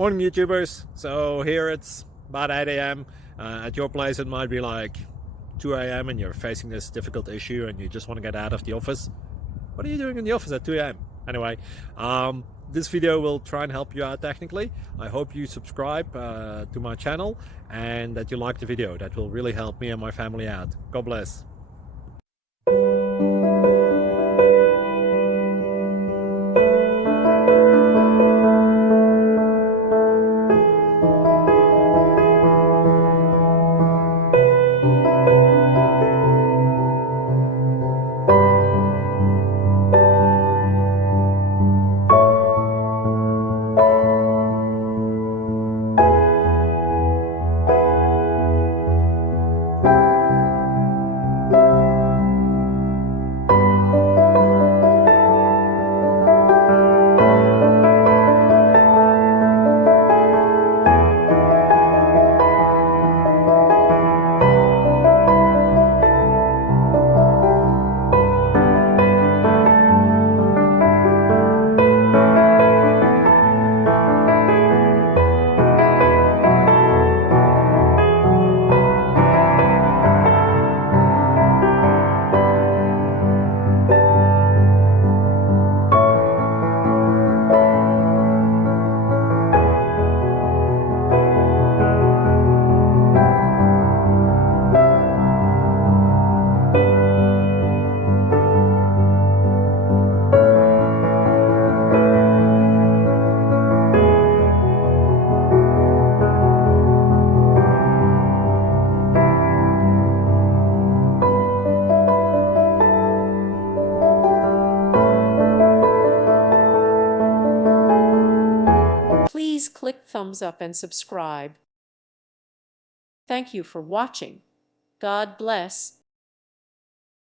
Morning, YouTubers. So here it's about 8 a.m. At your place, it might be like 2 a.m. and you're facing this difficult issue and you just want to get out of the office. What are you doing in the office at 2 a.m.? Anyway, this video will try and help you out technically. I hope you subscribe to my channel and that you like the video. That will really help me and my family out. God bless. Please click thumbs up and subscribe. Thank you for watching. God bless.